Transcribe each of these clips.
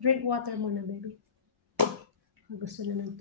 Drink water muna, baby. Gusto na ng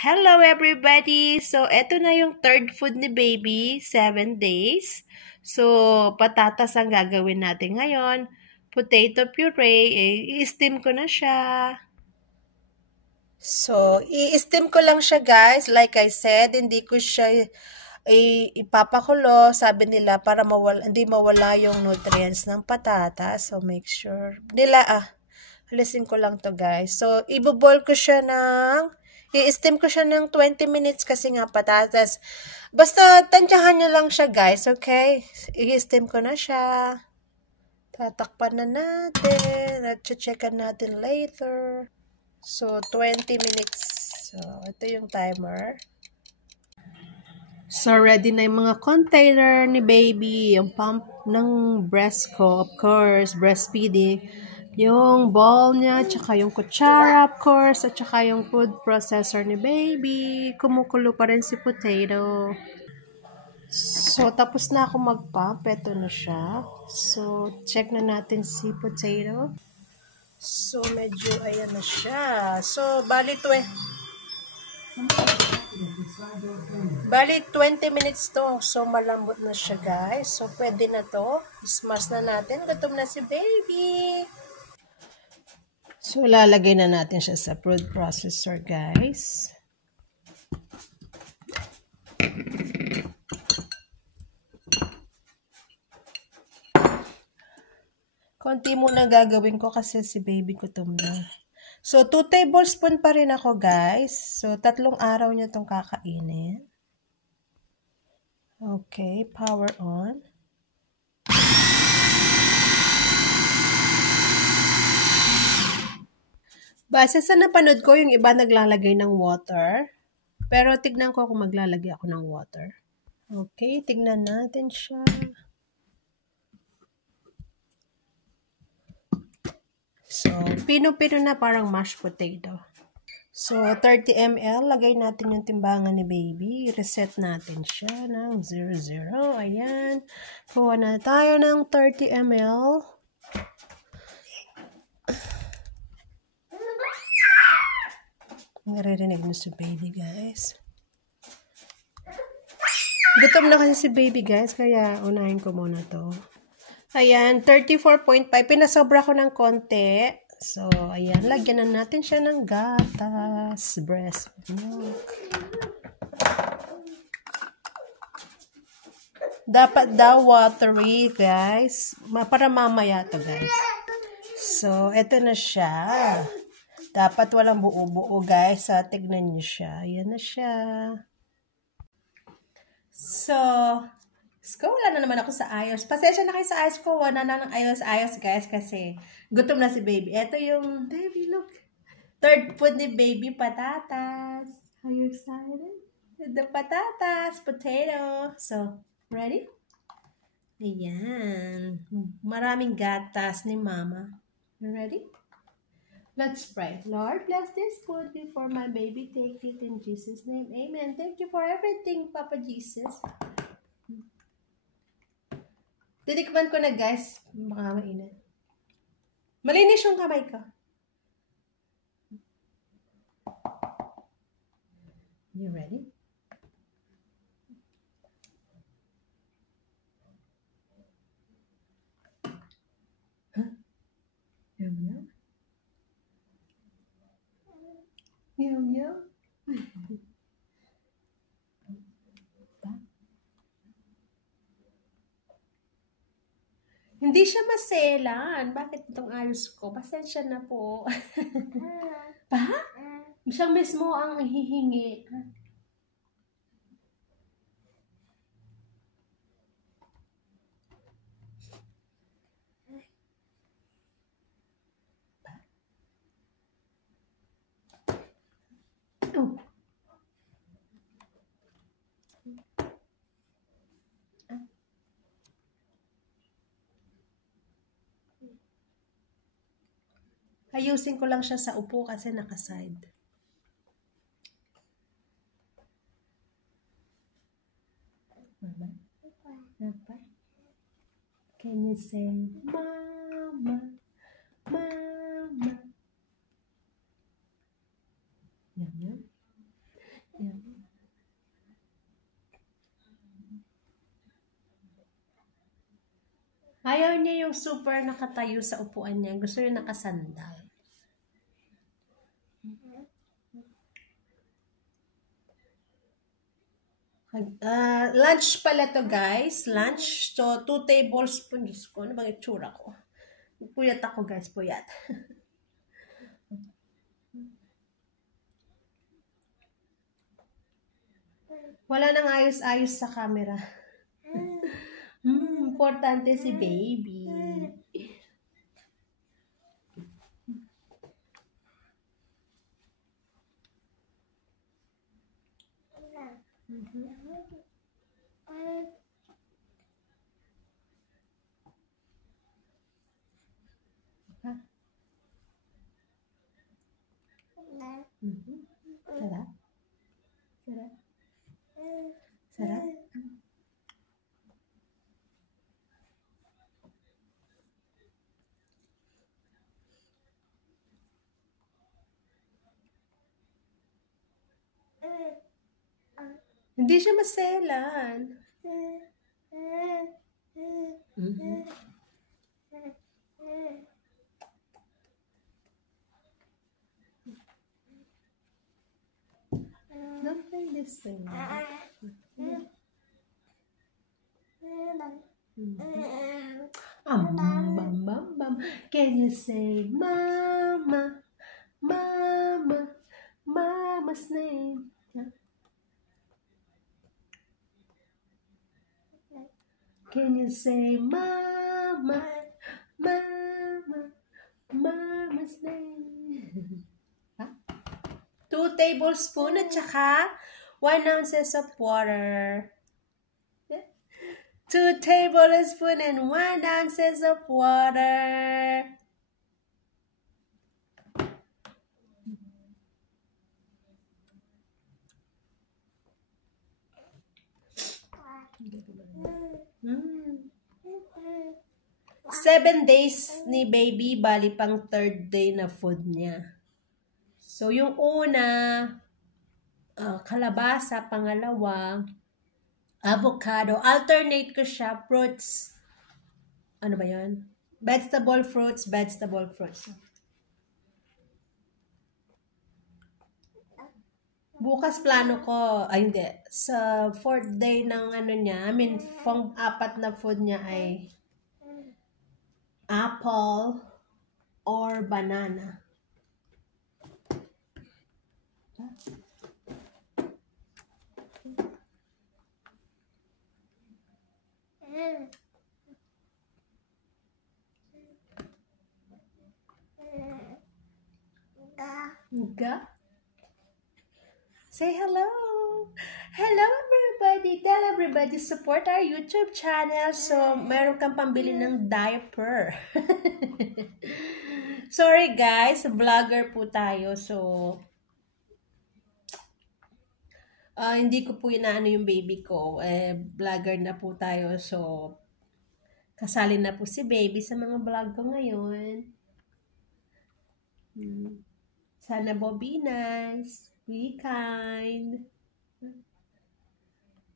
Hello everybody! So, eto na yung third food ni baby, 7 days. So, patatas ang gagawin natin ngayon. Potato puree, i-steam ko na siya. So, i-steam ko lang siya guys. Like I said, hindi ko siya ipapakulo, sabi nila, para hindi mawala yung nutrients ng patatas. So, make sure. Alisin ko lang to guys. So, i-boil ko siya i-steam ko siya ng 20 minutes kasi nga patatas. Basta, tansyahan nyo lang siya guys, okay? I-steam ko na siya. Tatakpan na natin. At checkan natin later. So, 20 minutes. So, ito yung timer. So, ready na yung mga container ni baby. Yung pump ng breast ko, of course, breastfeeding. Yung bowl niya, tsaka yung kutsara, of course, at tsaka yung food processor ni baby. Kumukulo pa rin si potato. So, tapos na ako mag-pump. Ito na siya. So, check na natin si potato. So, medyo, ayan na siya. So, bali 20 minutes to. So, malambot na siya, guys. So, pwede na to. Smash na natin. Gutom na si baby. So, lalagay na natin siya sa food processor, guys. Konti muna gagawin ko kasi si baby gutom na. So, 2 tablespoon pa rin ako, guys. So, 3 araw niya itong kakainin. Okay, power on. Base sa napanood ko, yung iba naglalagay ng water. Pero tignan ko kung maglalagay ako ng water. Okay, tignan natin siya. So, pino-pino na parang mashed potato. So, 30 ml, lagay natin yung timbangan ni baby. Reset natin siya ng 00. Ayan. Kuha na tayo ng 30 ml. Naririnig mo si baby, guys. Gutom na kasi si baby, guys, kaya unahin ko muna to. Ayan, 34.5. Pinasobra ko ng konti. So, ayan, lagyan na natin siya ng gatas, breast milk. Dapat daw watery, guys. Para mamaya to, guys. So, eto na siya. Dapat walang buo-buo, guys. Tignan niyo siya. Ayan na siya. So, wala na naman ako sa ayos. Pasensya na kayo sa ayos ko. Wala na ng ayos-ayos, guys, kasi gutom na si baby. Ito yung, baby, look. Third food ni baby, patatas. Are you excited? The patatas, potato. So, ready? Ayan. Maraming gatas ni mama. You ready? Let's pray. Lord, bless this food before my baby take it in Jesus' name. Amen. Thank you for everything, Papa Jesus. Titikman ko na, guys. Baka mainit. Malinis yung kamay ko. You ready? Huh? Yum, yum. Yum, yum. Hindi siya maselan. Bakit itong ayos ko? Pasensya na po. Pa? Siya mismo ang hihingi. Oh. Ayusin ko lang siya sa upo kasi nakaside. Mama? Papa? Can you say, Mama? Mama? Yum, yum. Yum. Ayaw niya yung super nakatayo sa upuan niya. Gusto niya nakasandal. Lunch pala to guys. Lunch. So, 2 tablespoons. Diyos ko, ano bang itsura ko? Puyat ako guys, puyat. Wala nang ayos-ayos sa camera. Importante si baby. Sarap? Sarap? Sarap? Hindi siya maselan. Don't play this way. Bam, bam, bam. Can you say Mama? Mama? Mama's name. Can you say Mama? Mama? Mama's name. 2 tablespoons at saka 1 ounces of water. 2 tablespoons and 1 ounces of water. Mm. 7 days ni baby, bali pang 3rd day na food niya. So, yung una, kalabasa, pangalawa, avocado, alternate ko siya, fruits, ano ba yan? Vegetable fruits. Bukas plano ko, hindi, sa 4th day ng ano niya, pang 4 na food niya ay apple or banana. Ga? Say hello! Hello everybody! Tell everybody support our YouTube channel. So, meron kang pambili ng diaper. Sorry guys, vlogger po tayo. So, hindi ko po inaano yung baby ko. Vlogger na po tayo. So, kasali na po si baby sa mga vlog ko ngayon. Sana po be nice. Be kind.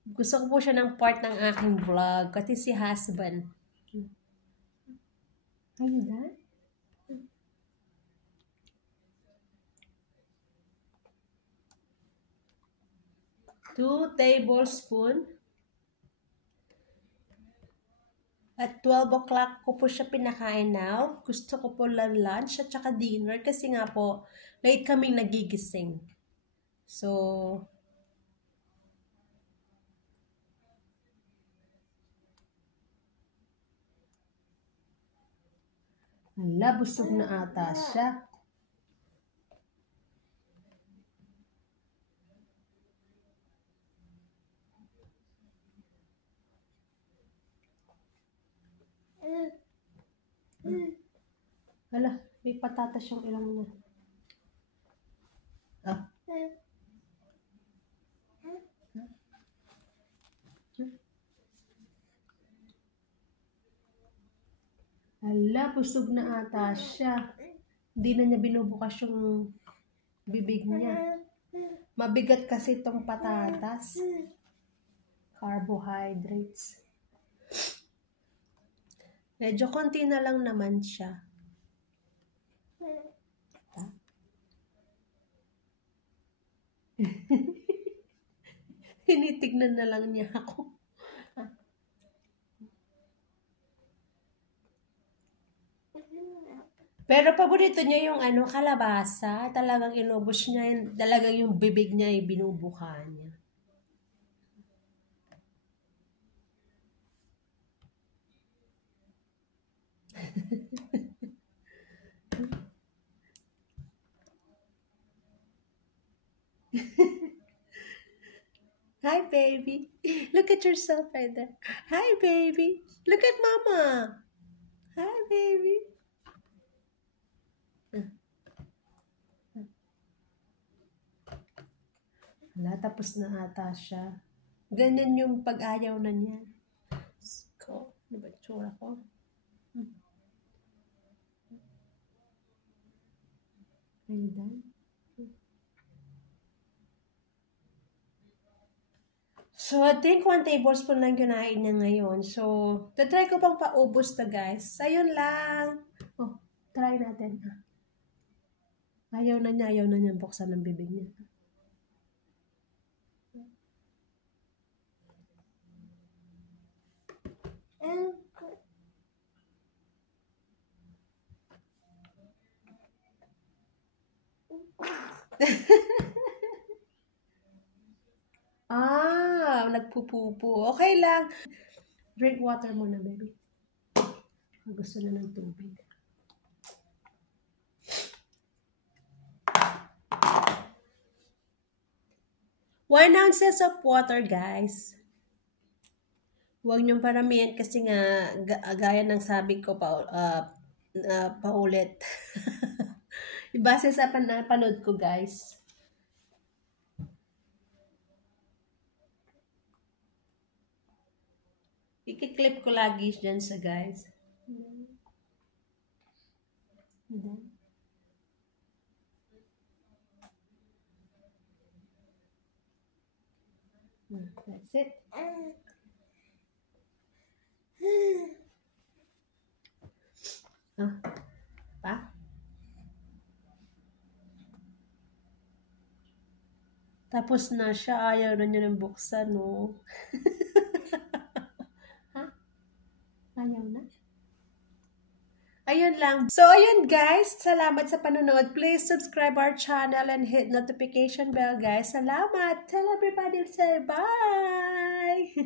Gusto ko po siya ng part ng aking vlog. Kasi si husband. Ano na? Two tablespoons. At 12 o'clock ko po siya pinakain now. Gusto ko po lang lunch at saka dinner kasi nga po, late kaming nagigising. So, hala, busog na ata siya. Hala, may patatas yung ilang na. Ah. Hala, busog na ata siya. Hindi na niya binubukas yung bibig niya. Mabigat kasi itong patatas. Carbohydrates. Medyo konti na lang naman siya. Tinitignan na lang niya ako. Pero paborito niya yung kalabasa. Talagang inubos niya, talagang yung bibig niya ay binubuka niya. Hi, baby. Look at yourself right there. Hi, baby. Look at mama. Hi, baby. Wala, tapos na ata siya. Ganyan yung pag-ayaw na niya. Ko, ano ba tsura ko? Ayan. So, I think 1 tablespoon lang kinain niya ngayon. So, tatry ko pang paubos to, guys. Ayun lang. Oh, try natin. Ayaw na niya buksan ng bibig niya. Nagpupupo. Okay lang. Drink water muna, baby. Gusto na ng tubig. One ounces of water, guys. Huwag niyong paramihan kasi nga, gaya ng sabi ko paulit. Ibase sa panood ko, guys. Ikiklip ko lagi dyan sa guys. That's it. Pa? Tapos na siya. Ayaw na niya ng buksan, no? Ayaw na? Ayun lang. So, ayun guys. Salamat sa panonood. Please subscribe our channel and hit notification bell, guys. Salamat. Tell everybody to say bye.